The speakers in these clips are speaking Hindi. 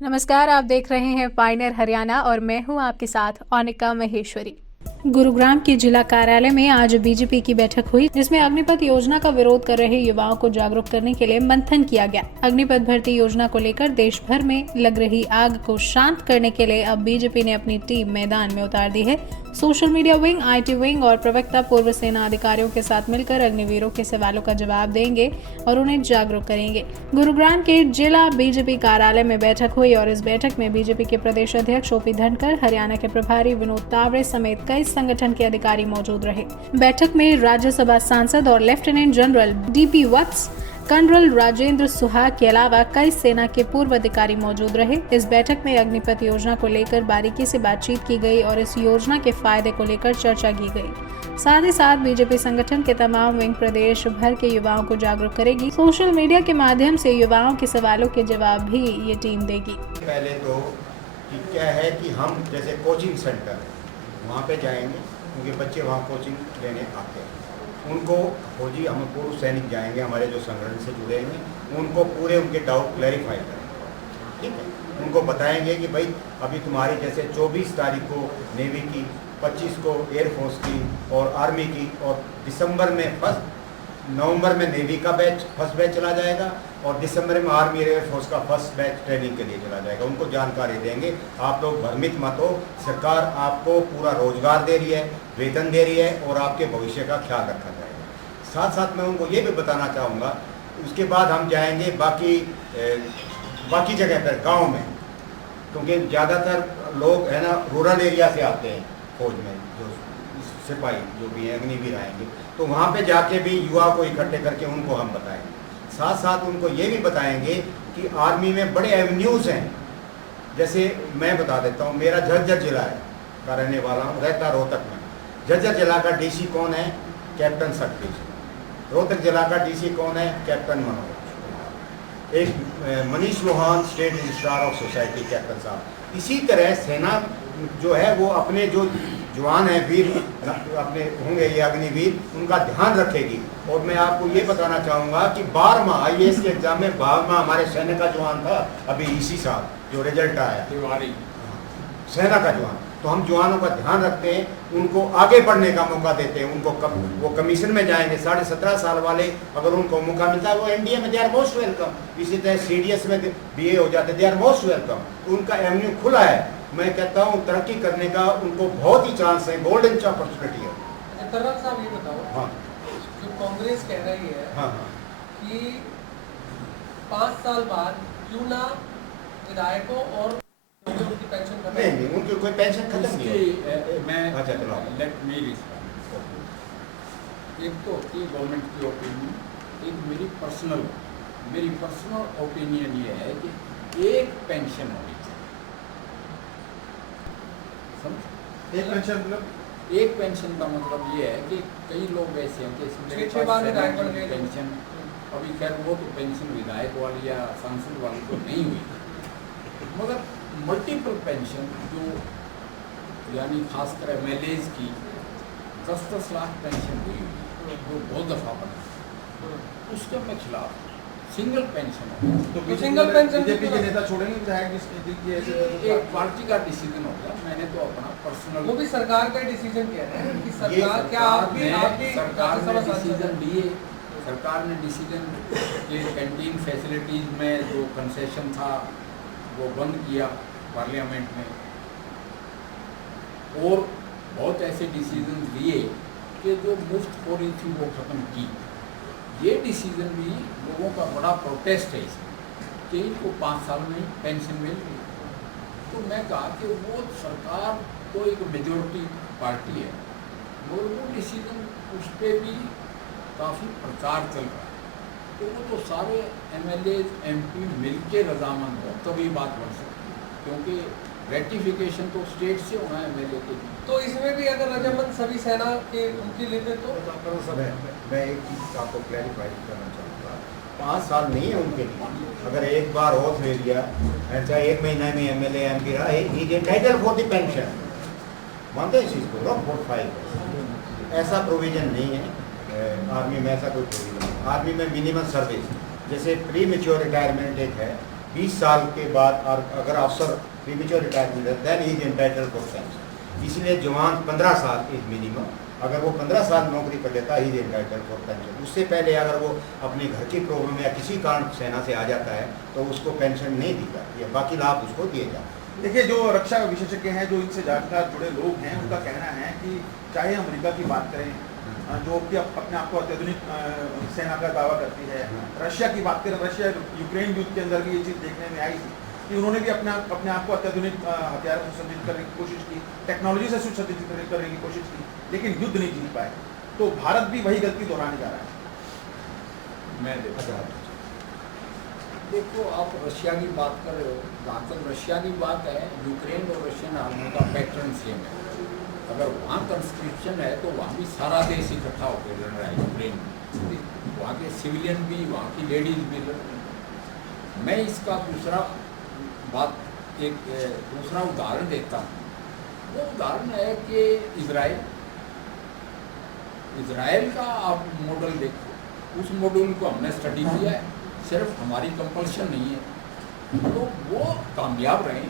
नमस्कार, आप देख रहे हैं पायनियर हरियाणा और मैं हूं आपके साथ अनिका महेश्वरी। गुरुग्राम के जिला कार्यालय में आज बीजेपी की बैठक हुई, जिसमें अग्निपथ योजना का विरोध कर रहे युवाओं को जागरूक करने के लिए मंथन किया गया। अग्निपथ भर्ती योजना को लेकर देश भर में लग रही आग को शांत करने के लिए अब बीजेपी ने अपनी टीम मैदान में उतार दी है। Social media wing, IT wing और प्रवक्ता पूर्व सेना अधिकारियों के साथ मिलकर अग्निवीरों के सवालों का जवाब देंगे और उन्हें जागरूक करेंगे। गुरुग्राम के जिला बीजेपी कार्यालय में बैठक हुई और इस बैठक में बीजेपी के प्रदेश अध्यक्ष ओपी धनखड़, हरियाणा के प्रभारी विनोद तावड़े समेत कई संगठन के अधिकारी मौजूद रहे। बैठक में राज्यसभा सांसद और लेफ्टिनेंट जनरल डीपी वत्स, कर्नल राजेंद्र सुहाग के अलावा कई सेना के पूर्व अधिकारी मौजूद रहे। इस बैठक में अग्निपथ योजना को लेकर बारीकी से बातचीत की गई और इस योजना के फायदे को लेकर चर्चा की गई। साथ ही साथ बीजेपी संगठन के तमाम विंग प्रदेश भर के युवाओं को जागरूक करेगी। सोशल मीडिया के माध्यम से युवाओं के सवालों के जवाब भी ये टीम देगी। पहले तो क्या है कि हम जैसे कोचिंग सेंटर वहाँ पे जाएंगे, क्योंकि बच्चे वहाँ कोचिंग लेने आते हैं। उनको फौजी, हम पूर्व सैनिक जाएंगे, हमारे जो संगठन से जुड़े हैं, उनको पूरे उनके डाउट क्लैरिफाई करेंगे। ठीक है, उनको बताएंगे कि भाई अभी तुम्हारी जैसे 24 तारीख को नेवी की, 25 को एयरफोर्स की और आर्मी की, और दिसंबर में नवंबर में नेवी का फर्स्ट बैच चला जाएगा और दिसंबर में आर्मी एयरफोर्स का फर्स्ट बैच ट्रेनिंग के लिए चला जाएगा। उनको जानकारी देंगे। आप लोग भ्रमित मत हो, सरकार आपको पूरा रोजगार दे रही है, वेतन दे रही है और आपके भविष्य का ख्याल रखा जाएगा। साथ साथ मैं उनको ये भी बताना चाहूँगा, उसके बाद हम जाएंगे बाकी जगह पर, गाँव में, क्योंकि ज़्यादातर लोग है ना रूरल एरिया से आते हैं फौज में, जो सिपाही जो भी हैं, अग्निवीर आएंगे, तो वहाँ पे जाके भी युवा को इकट्ठे करके उनको हम बताएंगे। साथ साथ उनको ये भी बताएंगे कि आर्मी में बड़े एवेन्यूज़ हैं। जैसे मैं बता देता हूँ, मेरा झज्जर जिला है का रहने वाला हूँ, रहता रोहतक में। झज्जर जिला का डीसी कौन है? कैप्टन सतपीर। रोहतक जिला का डीसी कौन है? कैप्टन मनोज। एक Manish Lohan, state registrar of society, captain साहब। इसी तरह सेना जो है वो अपने जो जवान हैं, वीर अपने होंगे, ये अग्निवीर, उनका ध्यान रखेगी। और मैं आपको ये बताना चाहूँगा कि 12वां IAS के एग्जाम में 12वां हमारे सेना का जवान था अभी इसी साल, जो रिजल्ट आया, सेना का जवान। तो हम जवानों का ध्यान रखते हैं, उनको आगे बढ़ने का मौका देते हैं। उनको वो कमीशन में जाएंगे, 17.5 साल वाले, अगर उनको मौका मिलता है वो NDA में दे आर मोस्ट वेलकम। इसी तरह CDS में BA हो जाते, दे आर मोस्ट वेलकम। तो उनका एवेन्यू खुला है। मैं कहता हूँ तरक्की करने का उनको बहुत ही चांस है, गोल्डन अपॉर्चुनिटी है। तरल साहब ये बताओ, हाँ, जो कांग्रेस कह रही है, हाँ, कि 5 साल बाद क्यों ना विधायकों और उनकी पेंशन खत्म? नहीं, उनकी कोई पेंशन खत्म नहीं है। मैं अच्छा चलो, लेट मी रिस्पॉन्ड। एक तो होती है गवर्नमेंट की ओपिनियन, एक मेरी पर्सनल ओपिनियन ये है कि एक पेंशन होनी चाहिए। एक पेंशन मतलब, एक पेंशन का मतलब ये है कि कई लोग ऐसे हैं कि इसमें 6 बार विधायक बन गए। पेंशन, अभी खैर वो तो पेंशन विधायक वाली या सांसद वाली तो नहीं हुई, मगर मल्टीपल पेंशन जो यानी खासकर MLAs की 10-10 लाख पेंशन हुई वो बहुत दफ़ा बना, उसके मैं खिलाफ। सिंगल पेंशन तो सिंगल पेंशन बीजेपी के नेता छोड़ेंगे विधायक? एक पार्टी का डिसीजन होगा। मैंने तो अपना पर्सनल, वो भी सरकार का डिसीजन कह रहे हैं कि सरकार क्या आपकी सरकार ने राज्यसभा डिसीजन सांसद लिए, सरकार ने डिसीजन कि कैंटीन फैसिलिटीज़ में जो कंसेशन था वो बंद किया पार्लियामेंट में, और बहुत ऐसे डिसीजन लिए कि जो मुफ्तखोरी थी वो ख़त्म की। ये डिसीजन भी लोगों का बड़ा प्रोटेस्ट है इसमें कि इनको 5 साल में पेंशन मिल रही। तो मैं कहा कि वो सरकार तो एक मेजॉरिटी पार्टी है और वो डिसीजन उस पर भी काफ़ी प्रचार चल रहा है, तो वो तो सारे MLAs MP मिल के रजामंद हो तभी बात बन सकती है, क्योंकि रेटिफिकेशन तो स्टेट से होना है MLA के। तो इसमें भी अगर रजामंद सभी सेना के उनकी लेते तो मैं एक चीज़ आपको क्लैरिफाई करना चाहूँगा। 5 साल नहीं है उनके लिए। अगर एक बार और ले लिया, चाहे 1 महीने में MLA MP रहा, ही is entitled for the pension. मानते हैं इस चीज़ को? नो 45 ऐसा प्रोविजन नहीं है आर्मी में, ऐसा कोई प्रोविजन नहीं। आर्मी में मिनिमम सर्विस, जैसे प्री मेच्योर रिटायरमेंट एक है, 20 साल के बाद और अगर अफसर प्रीमेच्योर रिटायरमेंट है then he is entitled for pension. इसलिए जवान 15 साल इज मिनिमम, अगर वो 15 साल नौकरी कर लेता है ही इज एंटाइटल्ड फॉर पेंशन। उससे पहले अगर वो अपने घर की प्रॉब्लम या किसी कारण सेना से आ जाता है तो उसको पेंशन नहीं दी जाती है, बाकी लाभ उसको दिए जाते हैं। देखिए, जो रक्षा विशेषज्ञ हैं, जो इनसे जानकार जुड़े लोग हैं, उनका कहना है कि चाहे अमेरिका की बात करें जो कि अपने आप को अत्याधुनिक सेना का दावा करती है, रशिया की बात करें, रशिया यूक्रेन युद्ध के अंदर भी ये चीज़ देखने में आई थी कि उन्होंने भी अपने आप को अत्याधुनिक हथियार सुसज्जित करने की कोशिश की, टेक्नोलॉजी से सुसज्जित करने की कोशिश की, लेकिन युद्ध नहीं जीत पाए। तो भारत भी वही गलती दोहराने जा रहा है। मैं देखो, आप रशिया की बात कर रहे हो, जहाँ तक रशिया की बात है, यूक्रेन और रशियन आर्मी का पैटर्न सेम है। अगर वहाँ कंस्क्रिप्शन है तो वहाँ भी सारा देश इकट्ठा होकर लड़ रहा है यूक्रेन में, वहाँ के सिविलियन भी, वहाँ की लेडीज भी लड़ रही हैं। मैं इसका दूसरा उदाहरण देखता हूँ। वो उदाहरण है कि इजराइल का आप मॉडल देखो, उस मॉडल को हमने स्टडी किया है, सिर्फ हमारी कंपल्शन नहीं है, तो वो कामयाब रहे।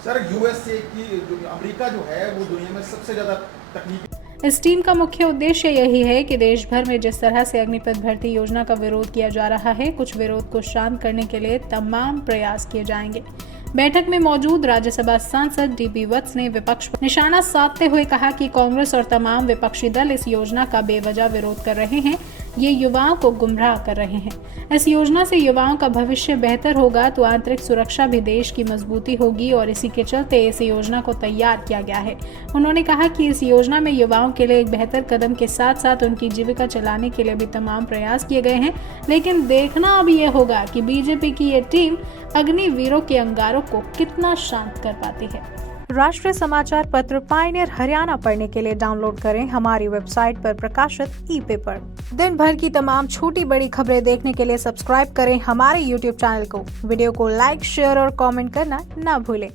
सर, यूएसए की जो अमेरिका जो है वो दुनिया में सबसे ज़्यादा तकनीकी। इस टीम का मुख्य उद्देश्य यही है कि देश भर में जिस तरह से अग्निपथ भर्ती योजना का विरोध किया जा रहा है, कुछ विरोध को शांत करने के लिए तमाम प्रयास किए जाएंगे। बैठक में मौजूद राज्यसभा सांसद डीबी वत्स ने विपक्ष पर निशाना साधते हुए कहा कि कांग्रेस और तमाम विपक्षी दल इस योजना का बेवजह विरोध कर रहे हैं, ये युवाओं को गुमराह कर रहे हैं। इस योजना से युवाओं का भविष्य बेहतर होगा तो आंतरिक सुरक्षा भी देश की मजबूती होगी और इसी के चलते इस योजना को तैयार किया गया है। उन्होंने कहा कि इस योजना में युवाओं के लिए एक बेहतर कदम के साथ साथ उनकी जीविका चलाने के लिए भी तमाम प्रयास किए गए हैं, लेकिन देखना अब ये होगा कि बीजेपी की ये टीम अग्निवीरों के अंगारों को कितना शांत कर पाती है। राष्ट्रीय समाचार पत्र पायनियर हरियाणा पढ़ने के लिए डाउनलोड करें हमारी वेबसाइट पर प्रकाशित ई-पेपर। दिन भर की तमाम छोटी बड़ी खबरें देखने के लिए सब्सक्राइब करें हमारे YouTube चैनल को। वीडियो को लाइक, शेयर और कमेंट करना ना भूलें।